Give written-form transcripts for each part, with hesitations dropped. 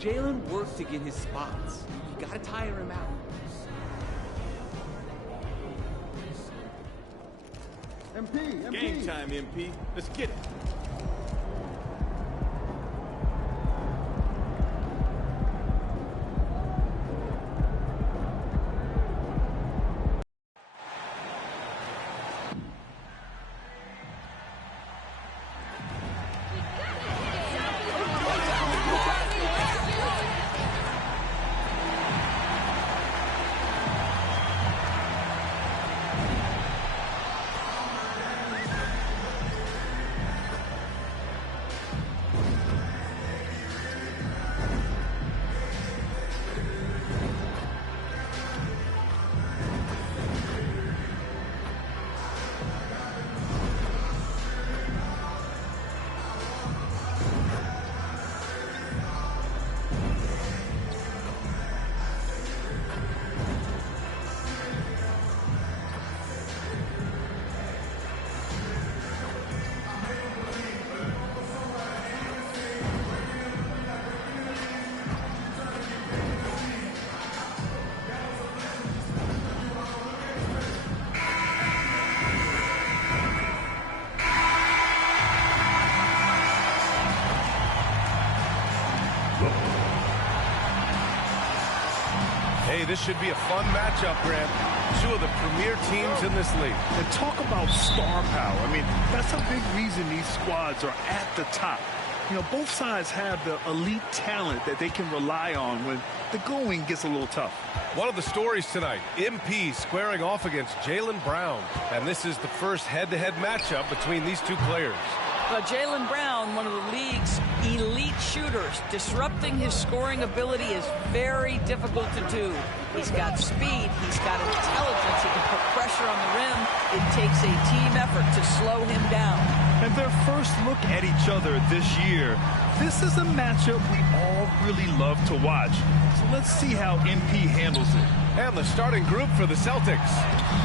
Jalen works to get his spots. You gotta tire him out. MP. Game time, MP. Let's get it. Hey, this should be a fun matchup, Grant. Two of the premier teams in this league. And talk about star power. I mean, that's a big reason these squads are at the top. You know, both sides have the elite talent that they can rely on when the going gets a little tough. One of the stories tonight, MP squaring off against Jaylen Brown. And this is the first head-to-head matchup between these two players. But Jaylen Brown, one of the league's elite shooters, disrupting his scoring ability is very difficult to do. He's got speed, he's got intelligence, he can put pressure on the rim. It takes a team effort to slow him down. And their first look at each other this year, this is a matchup we all really love to watch. So let's see how MP handles it. And the starting group for the Celtics.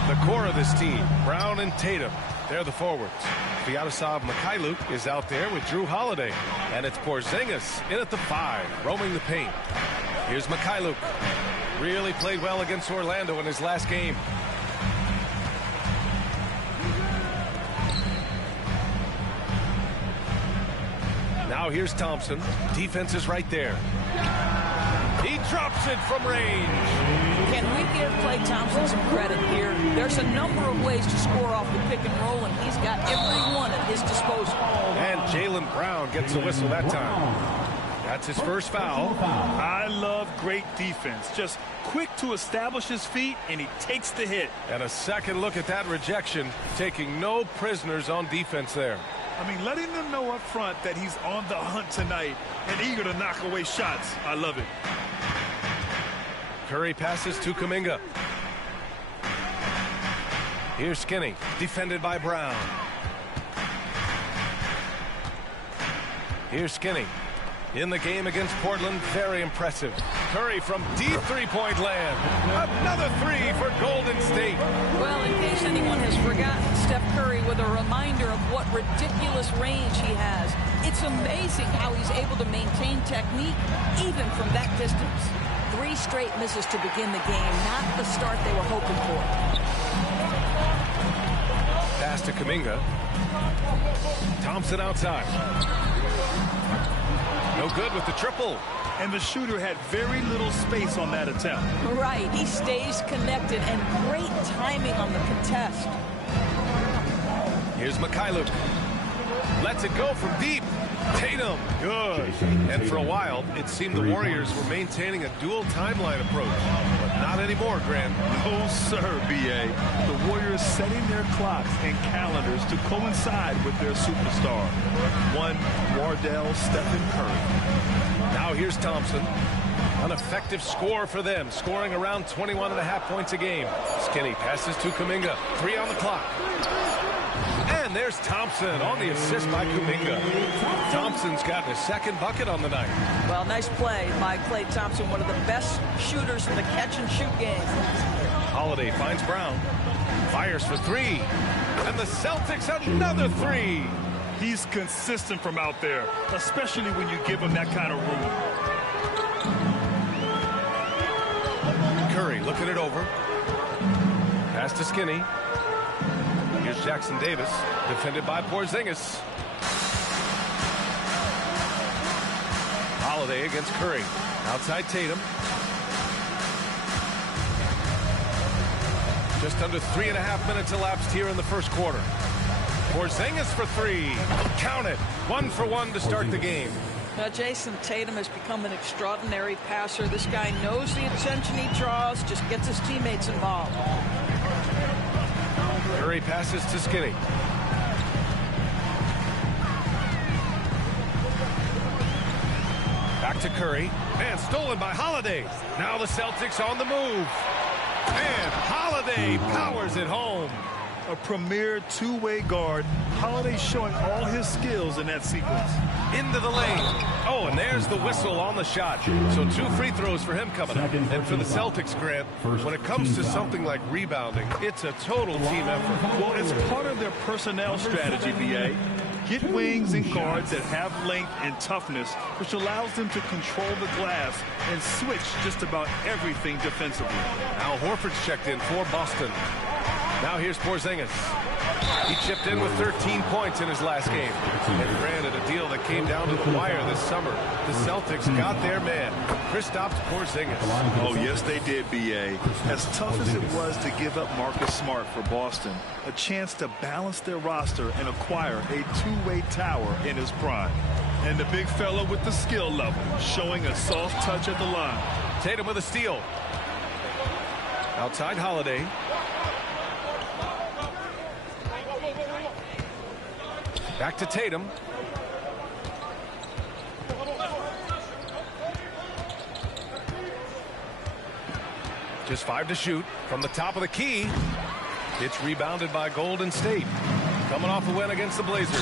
The core of this team, Brown and Tatum. They're the forwards. Vyacheslav Mikhailuk is out there with Drew Holiday. And it's Porzingis in at the 5, roaming the paint. Here's Mikhailuk. Really played well against Orlando in his last game. Now here's Thompson. Defense is right there. He drops it from range. Can we give Klay Thompson some credit here? There's a number of ways to score off the pick and roll, and he's got every one at his disposal. And Jaylen Brown gets the whistle that time. That's his first foul. I love great defense. Just quick to establish his feet, and he takes the hit. And a second look at that rejection, taking no prisoners on defense there. I mean, letting them know up front that he's on the hunt tonight and eager to knock away shots. I love it. Curry passes to Kuminga. Here's Skinny, defended by Brown. Here's Skinny. In the game against Portland, very impressive. Curry from deep three-point land. Another three for Golden State. Well, in case anyone has forgotten, Steph Curry with a reminder of what ridiculous range he has. It's amazing how he's able to maintain technique even from that distance. 3 straight misses to begin the game, not the start they were hoping for. Pass to Kuminga. Thompson outside. No good with the triple. And the shooter had very little space on that attempt. Right, he stays connected and great timing on the contest. Here's Mikhailuk. Lets it go from deep. Tatum, good. And for a while, it seemed the Warriors were maintaining a dual timeline approach. But not anymore, Grant. No, sir, B.A. The Warriors setting their clocks and calendars to coincide with their superstar. One, Wardell Stephen Curry. Now here's Thompson. An effective score for them, scoring around 21.5 points a game. Skinny passes to Kuminga. 3 on the clock. And there's Thompson on the assist by Kuminga. Thompson's gotten his second bucket on the night. Well, nice play by Klay Thompson, one of the best shooters in the catch-and-shoot game. Holiday finds Brown. Fires for 3. And the Celtics another 3. He's consistent from out there, especially when you give him that kind of room. Pass to Skinny. Here's Jackson Davis, defended by Porzingis. Holiday against Curry. Outside Tatum. Just under 3.5 minutes elapsed here in the first quarter. Porzingis for three. Count it. 1 for 1 to start the game. Now, Jason Tatum has become an extraordinary passer. This guy knows the attention he draws, just gets his teammates involved. Curry passes to Skinny. Back to Curry. And stolen by Holiday. Now the Celtics on the move. And Holiday powers it home. A premier two-way guard. Holiday showing all his skills in that sequence. Into the lane. Oh, and there's the whistle on the shot. So 2 free throws for him coming up. And for the Celtics, Grant, when it comes to something like rebounding, it's a total team effort. Well, it's part of their personnel strategy, B.A. Get wings and guards that have length and toughness, which allows them to control the glass and switch just about everything defensively. Al Horford's checked in for Boston. Now here's Porzingis. He chipped in with 13 points in his last game. And granted, a deal that came down to the wire this summer. The Celtics got their man, Kristaps Porzingis. Oh, yes, they did, B.A. As tough as it was to give up Marcus Smart for Boston, a chance to balance their roster and acquire a two-way tower in his prime. And the big fella with the skill level, showing a soft touch at the line. Tatum with a steal. Outside Holiday. Back to Tatum. Just 5 to shoot from the top of the key. It's rebounded by Golden State. Coming off a win against the Blazers.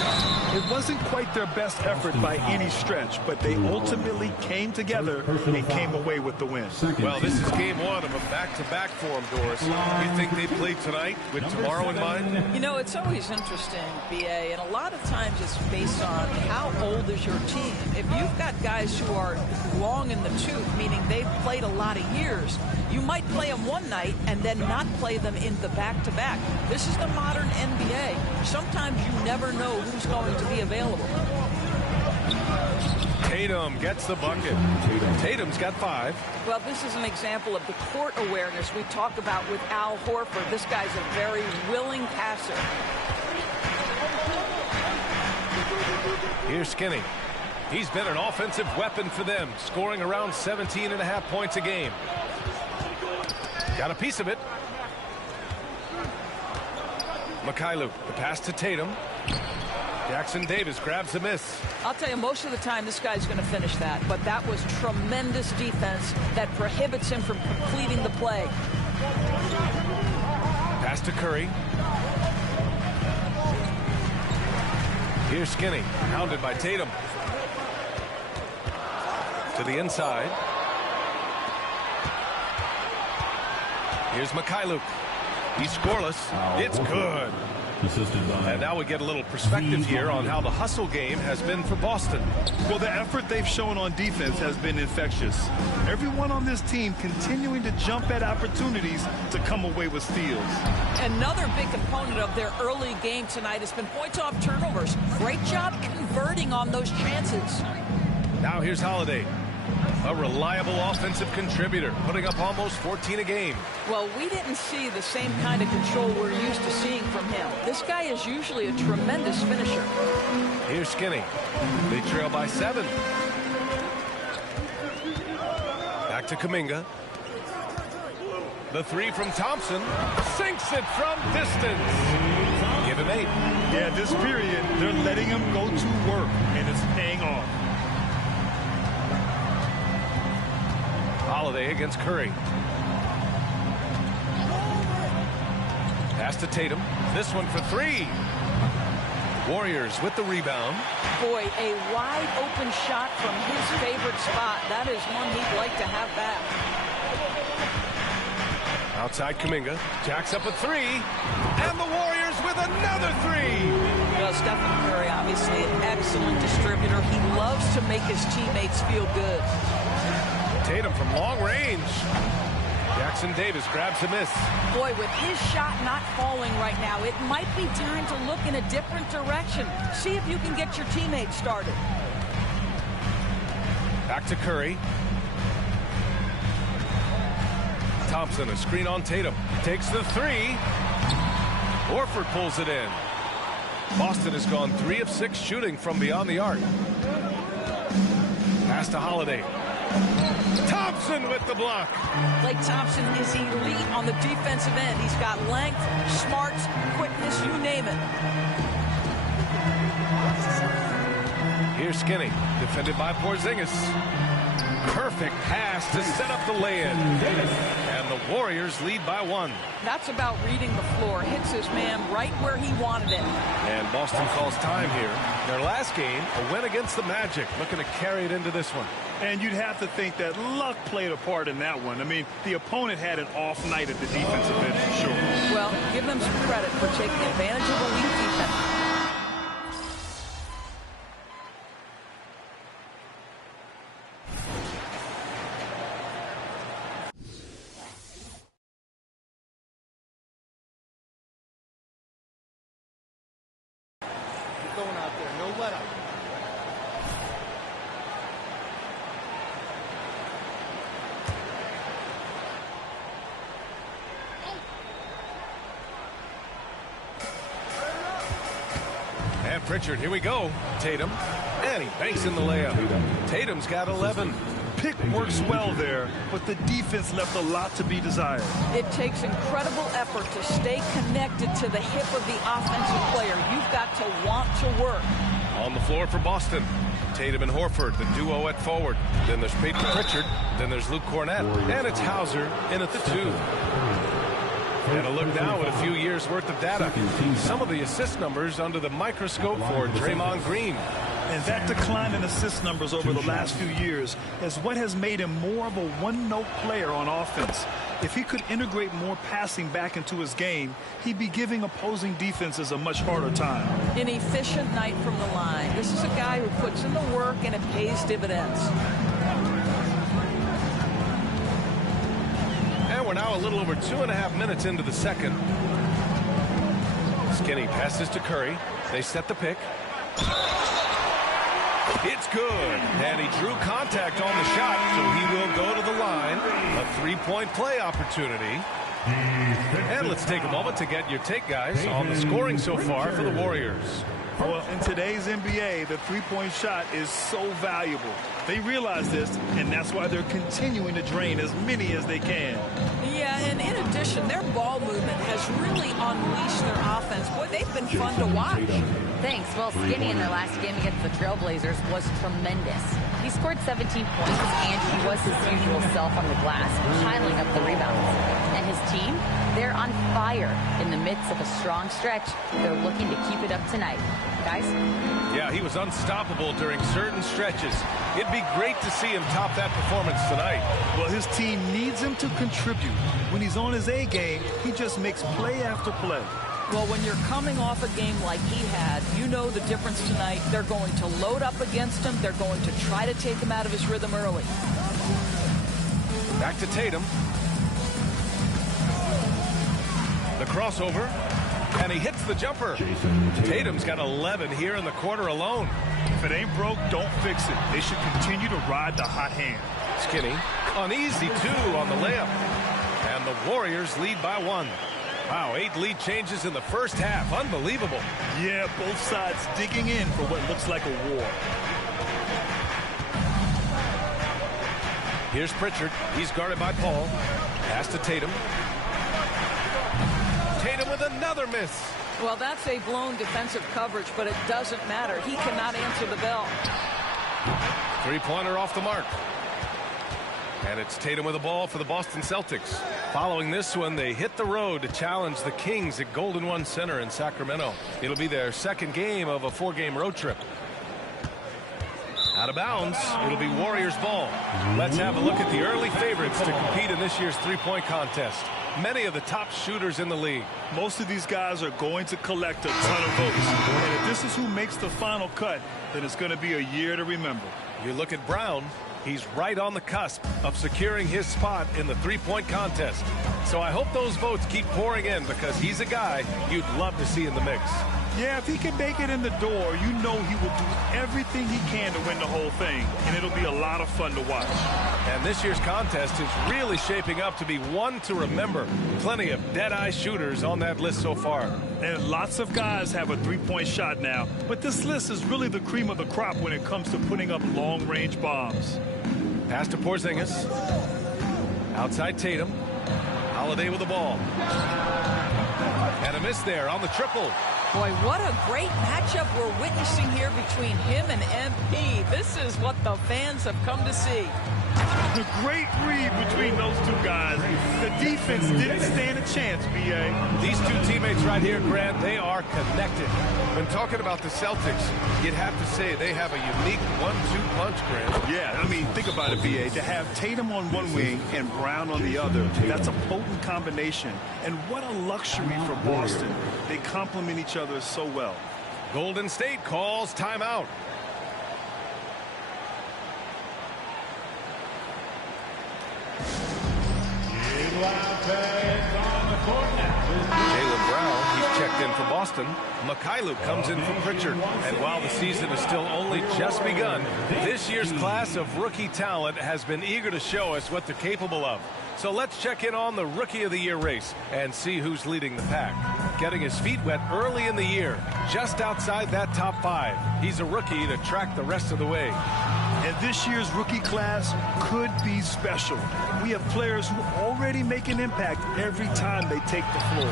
It wasn't quite their best effort by any stretch, but they ultimately came together and came away with the win. Well, this is game 1 of a back-to-back for them, Doris. You think they played tonight with tomorrow in mind? You know, it's always interesting, B.A., and a lot of times it's based on how old is your team. If you've got guys who are long in the tooth, meaning they've played a lot of years, you might play them one night and then not play them in the back-to-back. This is the modern NBA. Sometimes you never know who's going to be available. Tatum gets the bucket. Tatum's got 5. Well, this is an example of the court awareness we talk about with Al Horford. This guy's a very willing passer. Here's Skinny. He's been an offensive weapon for them, scoring around 17.5 points a game. Got a piece of it. Mikhailuk, the pass to Tatum. Jackson Davis grabs the miss. I'll tell you, most of the time this guy's going to finish that, but that was tremendous defense that prohibits him from completing the play. Pass to Curry. Here's Skinny, hounded by Tatum. To the inside. Here's Mikhailuk. He's scoreless. It's good. And now we get a little perspective here on how the hustle game has been for Boston. Well, the effort they've shown on defense has been infectious. Everyone on this team continuing to jump at opportunities to come away with steals. Another big component of their early game tonight has been points off turnovers. Great job converting on those chances. Now here's Holiday. A reliable offensive contributor, putting up almost 14 a game. Well, we didn't see the same kind of control we're used to seeing from him. This guy is usually a tremendous finisher. Here's Skinny. They trail by 7. Back to Kuminga. The 3 from Thompson. Sinks it from distance. Give him 8. Yeah, this period, they're letting him go to work, and it's paying off. Holiday against Curry. Pass to Tatum. This one for 3. Warriors with the rebound. Boy, a wide open shot from his favorite spot. That is one he'd like to have back. Outside Kuminga. Jacks up a 3. And the Warriors with another 3. Well, Stephen Curry, obviously an excellent distributor. He loves to make his teammates feel good. Tatum from long range. Jackson Davis grabs a miss. Boy, with his shot not falling right now, it might be time to look in a different direction. See if you can get your teammates started. Back to Curry. Thompson, a screen on Tatum. Takes the three. Horford pulls it in. Boston has gone 3 of 6 shooting from beyond the arc. Pass to Holiday. Thompson with the block. Klay Thompson is elite on the defensive end. He's got length, smarts, quickness, you name it. Here's Skinny, defended by Porzingis. Perfect pass to set up the lay-in. And the Warriors lead by 1. That's about reading the floor. Hits his man right where he wanted it. And Boston calls time here. Their last game, a win against the Magic. Looking to carry it into this one. And you'd have to think that luck played a part in that one. I mean, the opponent had an off night at the defensive end for sure. Well, give them some credit for taking advantage of a weak defense. Going out there, no let up. And Pritchard, here we go. Tatum, and he banks in the layup. Tatum's got 11. Pick works well there, but the defense left a lot to be desired. It takes incredible effort to stay connected to the hip of the offensive player. You've got to want to work. On the floor for Boston. Tatum and Horford, the duo at forward. Then there's Peyton Pritchard. Then there's Luke Cornett. And it's Hauser in at the 2. And a look now at a few years' worth of data. Some of the assist numbers under the microscope for Draymond Green. And that decline in assist numbers over the last few years is what has made him more of a one-note player on offense. If he could integrate more passing back into his game, he'd be giving opposing defenses a much harder time. An efficient night from the line. This is a guy who puts in the work and it pays dividends. And we're now a little over 2.5 minutes into the second. Skinny passes to Curry. They set the pick. It's good. And he drew contact on the shot, so he will go to the line. A 3-point play opportunity. And let's take a moment to get your take, guys, on the scoring so far for the Warriors. Well, in today's NBA, the three-point shot is so valuable. They realize this, and that's why they're continuing to drain as many as they can. Yeah, and in addition, their ball movement has really unleashed their offense. Boy, they've been fun to watch. Thanks. Well, Skinny in their last game against the Trailblazers was tremendous. He scored 17 points, and he was his usual self on the glass, piling up the rebounds. And his team, they're on fire in the midst of a strong stretch. They're looking to keep it up tonight. Guys? Yeah, he was unstoppable during certain stretches. It'd be great to see him top that performance tonight. Well, his team needs him to contribute. When he's on his A game, he just makes play after play. Well, when you're coming off a game like he had, you know the difference tonight. They're going to load up against him. They're going to try to take him out of his rhythm early. Back to Tatum. The crossover. And he hits the jumper. Tatum's got 11 here in the quarter alone. If it ain't broke, don't fix it. They should continue to ride the hot hand. Skinny, an easy 2 on the layup. And the Warriors lead by 1. Wow, 8 lead changes in the first half. Unbelievable. Yeah, both sides digging in for what looks like a war. Here's Pritchard. He's guarded by Paul. Pass to Tatum. Tatum with another miss. Well, that's a blown defensive coverage, but it doesn't matter. He cannot answer the bell. 3-pointer off the mark. And it's Tatum with the ball for the Boston Celtics. Following this one, they hit the road to challenge the Kings at Golden One Center in Sacramento. It'll be their second game of a 4-game road trip. Out of bounds, it'll be Warriors ball. Let's have a look at the early favorites to compete in this year's three-point contest. Many of the top shooters in the league. Most of these guys are going to collect a ton of votes. And if this is who makes the final cut, then it's going to be a year to remember. You look at Brown. He's right on the cusp of securing his spot in the three-point contest. So I hope those votes keep pouring in because he's a guy you'd love to see in the mix. Yeah, if he can make it in the door, you know he will do everything he can to win the whole thing, and it'll be a lot of fun to watch. And this year's contest is really shaping up to be one to remember. Plenty of dead-eye shooters on that list so far. And lots of guys have a three-point shot now, but this list is really the cream of the crop when it comes to putting up long-range bombs. Pass to Porzingis. Outside Tatum. Holiday with the ball. And a miss there on the triple. Boy, what a great matchup we're witnessing here between him and MP. This is what the fans have come to see. The great read between those two guys. The defense didn't stand a chance, B.A. These two teammates right here, Grant, they are connected. When talking about the Celtics, you'd have to say they have a unique 1-2 punch, Grant. Yeah, I mean, think about it, B.A. To have Tatum on one wing and Brown on the other, that's a potent combination. And what a luxury for Boston. They complement each other so well. Golden State calls timeout. Jaylen Brown, he's checked in for Boston. Mikhailuk comes in for Pritchard. And while the season is still only just begun, this year's class of rookie talent has been eager to show us what they're capable of. So let's check in on the Rookie of the Year race and see who's leading the pack. Getting his feet wet early in the year, just outside that top 5. He's a rookie to track the rest of the way. And this year's rookie class could be special. We have players who already make an impact every time they take the floor.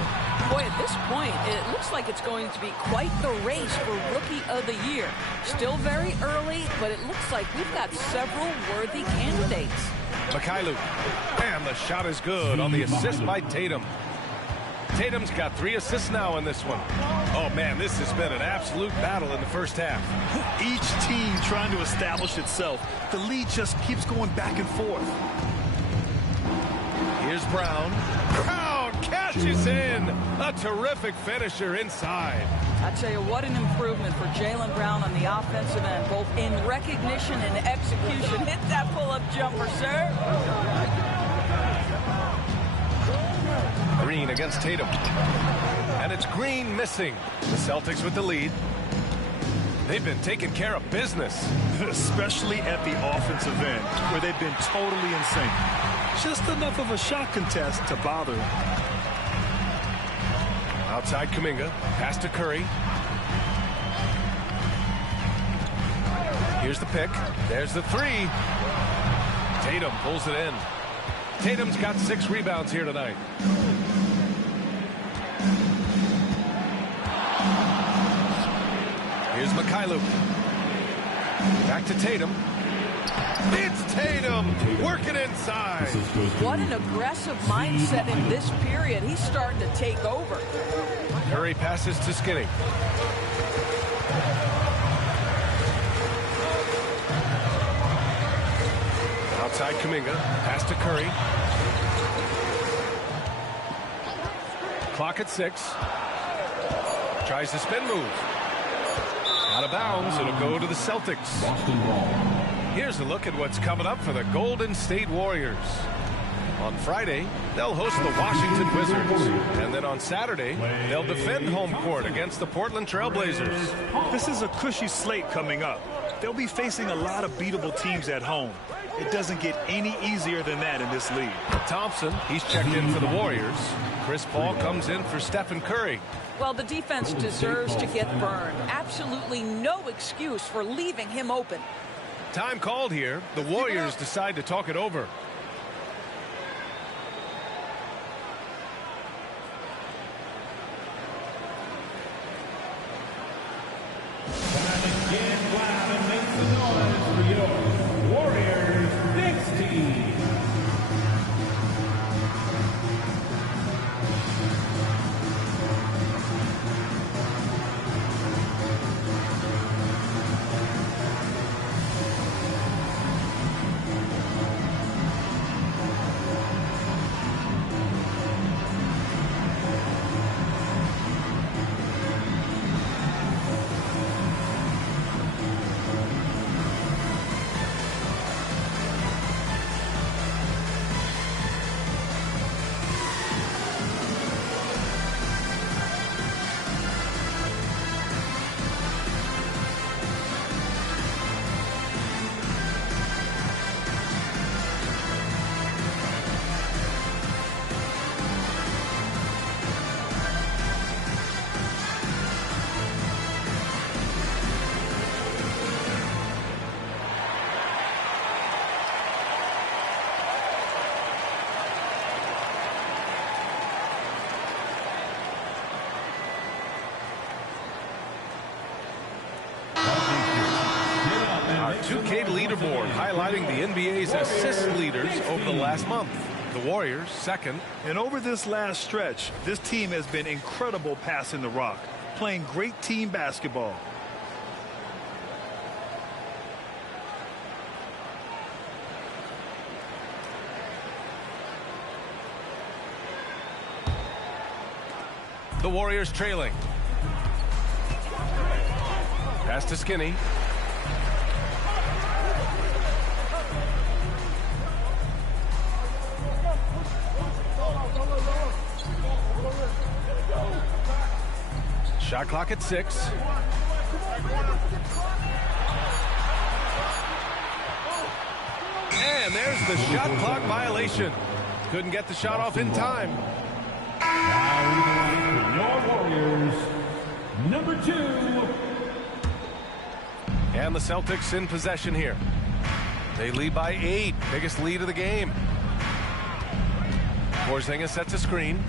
Boy, at this point, it looks like it's going to be quite the race for Rookie of the Year. Still very early, but it looks like we've got several worthy candidates. Mikhailuk, and the shot is good on the assist by Tatum. Tatum's got 3 assists now in this one. Oh, man, this has been an absolute battle in the first half. Each team trying to establish itself. The lead just keeps going back and forth. Here's Brown. Brown catches in. A terrific finisher inside. I tell you, what an improvement for Jaylen Brown on the offensive end, both in recognition and execution. Hit that pull-up jumper, sir. Green against Tatum. And it's Green missing. The Celtics with the lead. They've been taking care of business. Especially at the offensive end, where they've been totally in sync. Just enough of a shot contest to bother them. Outside Kuminga. Pass to Curry. Here's the pick. There's the 3. Tatum pulls it in. Tatum's got 6 rebounds here tonight. Here's Mikhailuk. Back to Tatum. It's Tatum working inside. What an aggressive mindset in this period. He's starting to take over. Curry passes to Skinny. Outside Kuminga. Pass to Curry. Clock at 6. Tries the spin move. Out of bounds. It'll go to the Celtics. Here's a look at what's coming up for the Golden State Warriors. On Friday, they'll host the Washington Wizards. And then on Saturday, they'll defend home court against the Portland Trailblazers. This is a cushy slate coming up. They'll be facing a lot of beatable teams at home. It doesn't get any easier than that in this league. Thompson, he's checked in for the Warriors. Chris Paul comes in for Stephen Curry. Well, the defense deserves to get burned. Absolutely no excuse for leaving him open. Time called here. The Warriors decide to talk it over. 2K leaderboard highlighting the NBA's assist leaders over the last month. The Warriors, second. And over this last stretch, this team has been incredible passing the rock, playing great team basketball. The Warriors trailing. Pass to Skinny. Shot clock at 6. And there's the shot clock violation. Couldn't get the shot off in time. Your Warriors, number 2. And the Celtics in possession here. They lead by 8. Biggest lead of the game. Porzingis sets a screen.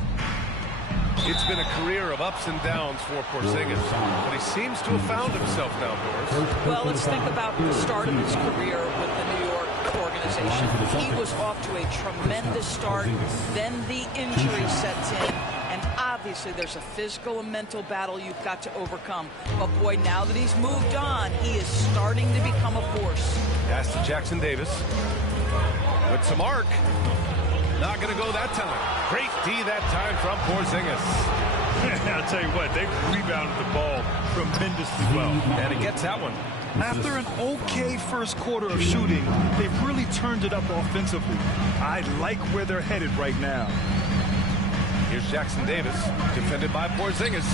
It's been a career of ups and downs for Porzingis, but he seems to have found himself now, Doris. Well, let's think about the start of his career with the New York organization. He was off to a tremendous start. Then the injury sets in. And obviously, there's a physical and mental battle you've got to overcome. But boy, now that he's moved on, he is starting to become a force. Pass to Jackson Davis. With some arc. Not going to go that time. Great D that time from Porzingis. I'll tell you what, they rebounded the ball tremendously well. And he gets that one. After an okay first quarter of shooting, they've really turned it up offensively. I like where they're headed right now. Here's Jackson Davis, defended by Porzingis.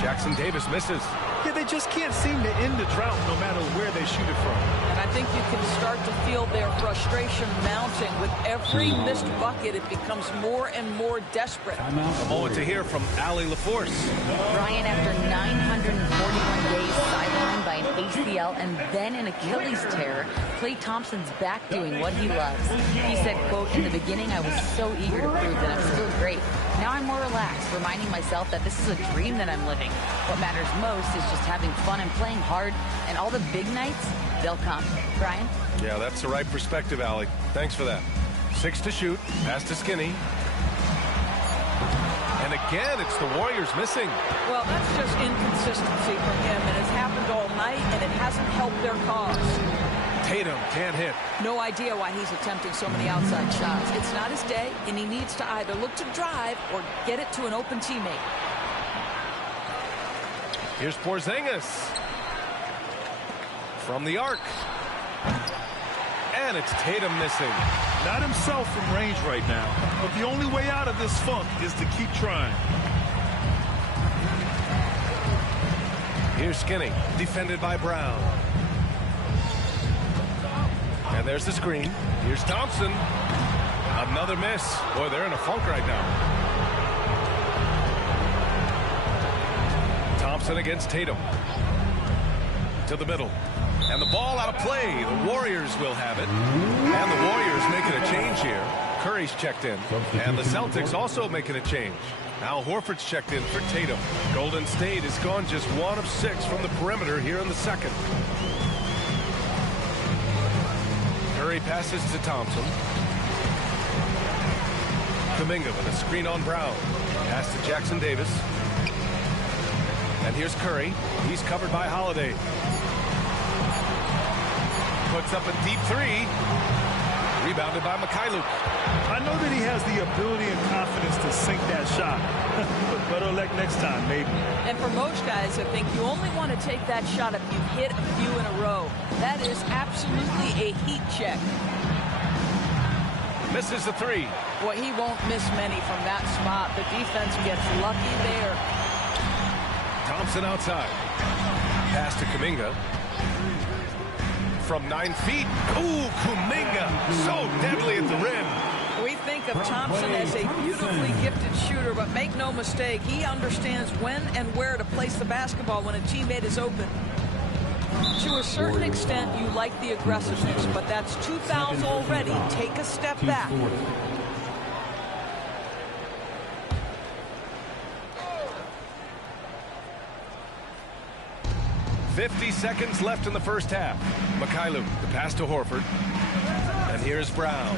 Jackson Davis misses. Yeah, they just can't seem to end the drought no matter where they shoot it from. And I think you can start to feel their frustration mounting. With every missed bucket, it becomes more and more desperate. A moment to hear from Allie LaForce. Brian, after 941 days sidelined by an ACL and then an Achilles tear, Klay Thompson's back doing what he loves. He said, quote, "In the beginning, I was so eager to prove that I'm still great. Now I'm more relaxed, reminding myself that this is a dream that I'm living. What matters most is just having fun and playing hard, and all the big nights, they'll come." Brian? Yeah, that's the right perspective, Allie. Thanks for that. 6 to shoot. Pass to Skinny. And again, it's the Warriors missing. Well, that's just inconsistency from him, and it's happened all night, and it hasn't helped their cause. Tatum can't hit. No idea why he's attempting so many outside shots. It's not his day, and he needs to either look to drive or get it to an open teammate. Here's Porzingis. From the arc. And it's Tatum missing. Not himself from range right now, but the only way out of this funk is to keep trying. Here's Skinny, defended by Brown. And there's the screen. Here's Thompson. Another miss. Boy, they're in a funk right now. Thompson against Tatum. To the middle. And the ball out of play. The Warriors will have it. And the Warriors making a change here. Curry's checked in. And the Celtics also making a change. Al Horford's checked in for Tatum. Golden State has gone just 1 of 6 from the perimeter here in the second. Curry passes to Thompson. Kuminga with a screen on Brown. Pass to Jackson Davis. And here's Curry. He's covered by Holiday. Puts up a deep 3. Rebounded by Mikhailuk. I know that he has the ability and confidence to sink that shot. But better luck next time, maybe. And for most guys, I think you only want to take that shot if you've hit a few in a row. That is absolutely a heat check. Misses the 3. Boy, he won't miss many from that spot. The defense gets lucky there. Thompson outside. Pass to Kuminga. From 9 feet. Ooh, Kuminga. So deadly at the rim. We think of Thompson as a beautifully gifted shooter, but make no mistake, he understands when and where to place the basketball when a teammate is open. To a certain extent, you like the aggressiveness, but that's 2 fouls already. Take a step back. 50 seconds left in the first half. Mikhailuk, the pass to Horford. And here's Brown.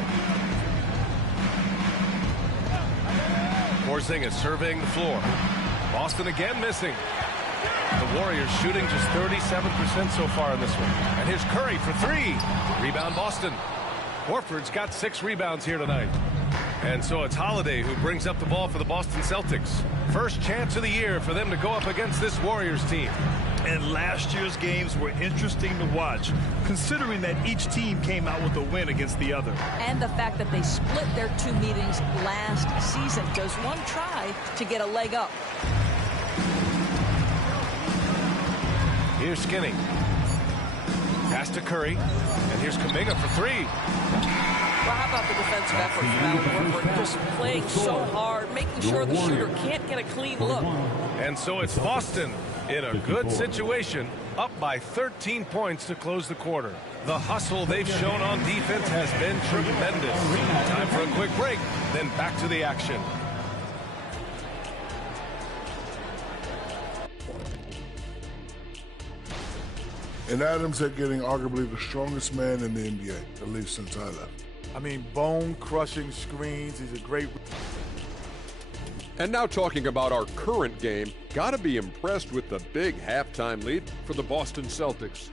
Porzingis surveying the floor. Boston again missing. The Warriors shooting just 37% so far in this one. And here's Curry for three. Rebound Boston. Horford's got 6 rebounds here tonight. And so it's Holiday who brings up the ball for the Boston Celtics. First chance of the year for them to go up against this Warriors team. And last year's games were interesting to watch, considering that each team came out with a win against the other. And the fact that they split their 2 meetings last season. Does one try to get a leg up? Here's Skinny. Pass to Curry. And here's Kuminga for 3. Well, how about the defensive effort from Al Horford? Just playing so hard, making sure the shooter can't get a clean look. And so it's Boston in a good situation, up by 13 points to close the quarter. The hustle they've shown on defense has been tremendous. Time for a quick break, then back to the action. And Adams are getting arguably the strongest man in the NBA, at least since I left. I mean, bone-crushing screens. He's a great... And now talking about our current game, gotta be impressed with the big halftime lead for the Boston Celtics.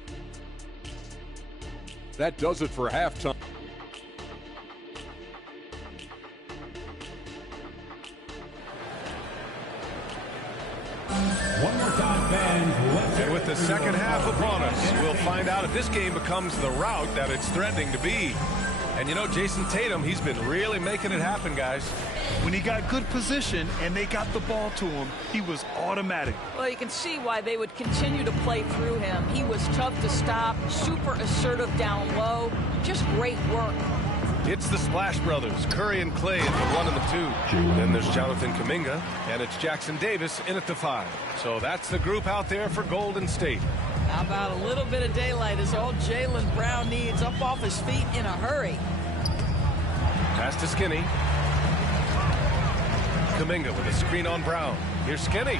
That does it for halftime. One more time, fans. And with the second half upon us, we'll find out if this game becomes the rout that it's threatening to be. And you know, Jason Tatum, he's been really making it happen, guys. When he got good position and they got the ball to him, he was automatic. Well, you can see why they would continue to play through him. He was tough to stop, super assertive down low. Just great work. It's the Splash Brothers, Curry and Clay at the 1 and the 2. Then there's Jonathan Kuminga, and it's Jackson Davis in at the 5. So that's the group out there for Golden State. How about a little bit of daylight is all Jaylen Brown needs, up off his feet in a hurry. Pass to Skinny. Kuminga with a screen on Brown. Here's Skinny.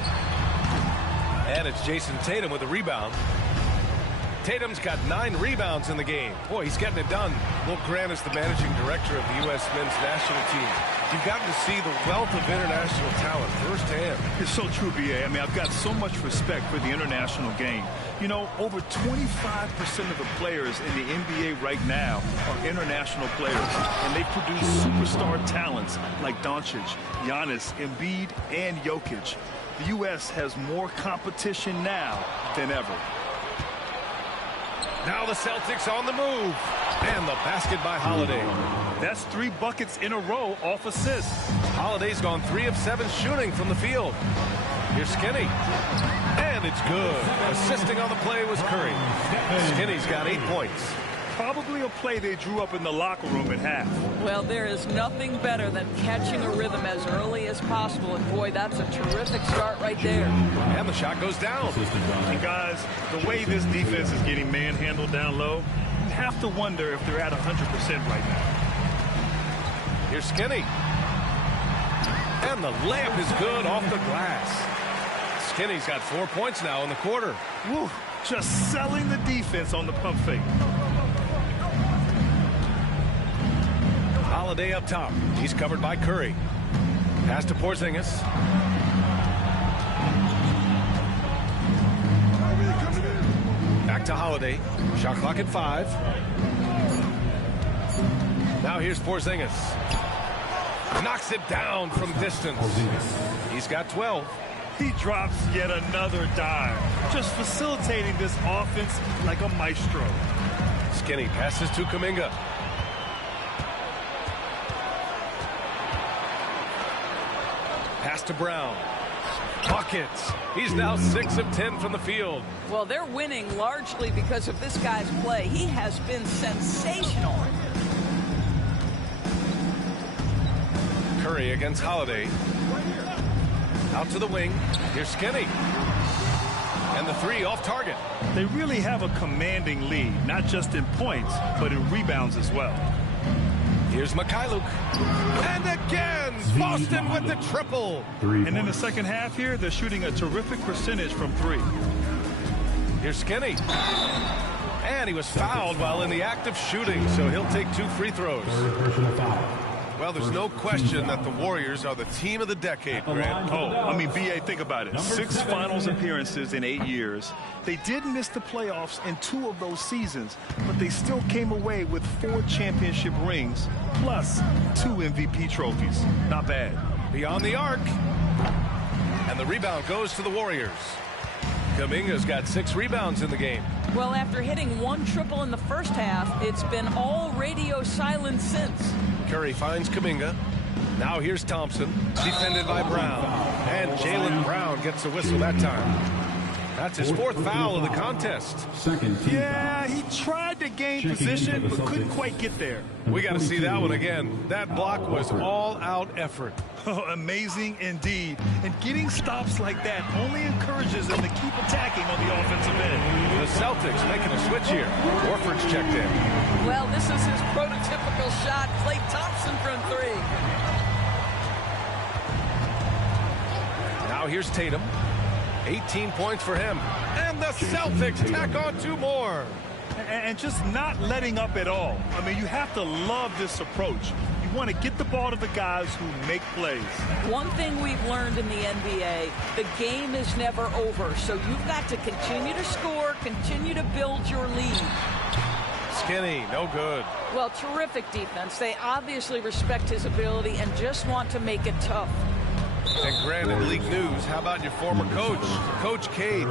And it's Jason Tatum with a rebound. Tatum's got 9 rebounds in the game. Boy, he's getting it done. Will Grant is the managing director of the U.S. men's national team. You've gotten to see the wealth of international talent firsthand. It's so true, B.A. I mean, I've got so much respect for the international game. You know, over 25% of the players in the NBA right now are international players, and they produce superstar talents like Doncic, Giannis, Embiid, and Jokic. The U.S. has more competition now than ever. Now the Celtics on the move. And the basket by Holiday. That's 3 buckets in a row off assists. Holiday's gone 3 of 7 shooting from the field. Here's Skinny. And it's good. Assisting on the play was Curry. Skinny's got 8 points. Probably a play they drew up in the locker room at half. Well, there is nothing better than catching a rhythm as early as possible. And, boy, that's a terrific start right there. And the shot goes down. And, guys, the way this defense is getting manhandled down low, you have to wonder if they're at 100% right now. Here's Skinny. And the layup is good off the glass. Skinny's got 4 points now in the quarter. Woo, just selling the defense on the pump fake. Holiday up top. He's covered by Curry. Pass to Porzingis. Back to Holiday. Shot clock at 5. Now here's Porzingis. Knocks it down from distance. He's got 12. He drops yet another dime. Just facilitating this offense like a maestro. Skinny passes to Kuminga. Pass to Brown. Buckets. He's now 6 of 10 from the field. Well, they're winning largely because of this guy's play. He has been sensational. Curry against Holiday. Out to the wing. Here's Skinny. And the 3 off target. They really have a commanding lead, not just in points, but in rebounds as well. Here's Mikhailuk. And again, Boston with the triple. And in the second half here, they're shooting a terrific percentage from 3. Here's Skinny. And he was fouled while in the act of shooting, so he'll take 2 free throws. Well, there's no question that the Warriors are the team of the decade, Grant. Oh, I mean, B.A., think about it. 6 finals appearances in 8 years. They did miss the playoffs in 2 of those seasons, but they still came away with 4 championship rings, plus 2 MVP trophies. Not bad. Beyond the arc. And the rebound goes to the Warriors. Kuminga's got 6 rebounds in the game. Well, after hitting 1 triple in the first half, it's been all radio silence since. Curry finds Kuminga. Now here's Thompson, defended by Brown. And Jaylen Brown gets a whistle that time. That's his 4th foul of the contest. Yeah, he tried to gain position, but couldn't quite get there. We got to see that one again. That block was all-out effort. Oh, amazing indeed. And getting stops like that only encourages them to keep attacking on the offensive end. The Celtics making a switch here. Horford's checked in. Well, this is his prototypical shot. Klay Thompson from 3. Now here's Tatum. 18 points for him. And the Celtics tack on 2 more. And just not letting up at all. I mean, you have to love this approach. You want to get the ball to the guys who make plays. One thing we've learned in the NBA, the game is never over. So you've got to continue to score, continue to build your lead. Skinny, no good. Well, terrific defense. They obviously respect his ability and just want to make it tough. And granted, league news, how about your former coach? Coach K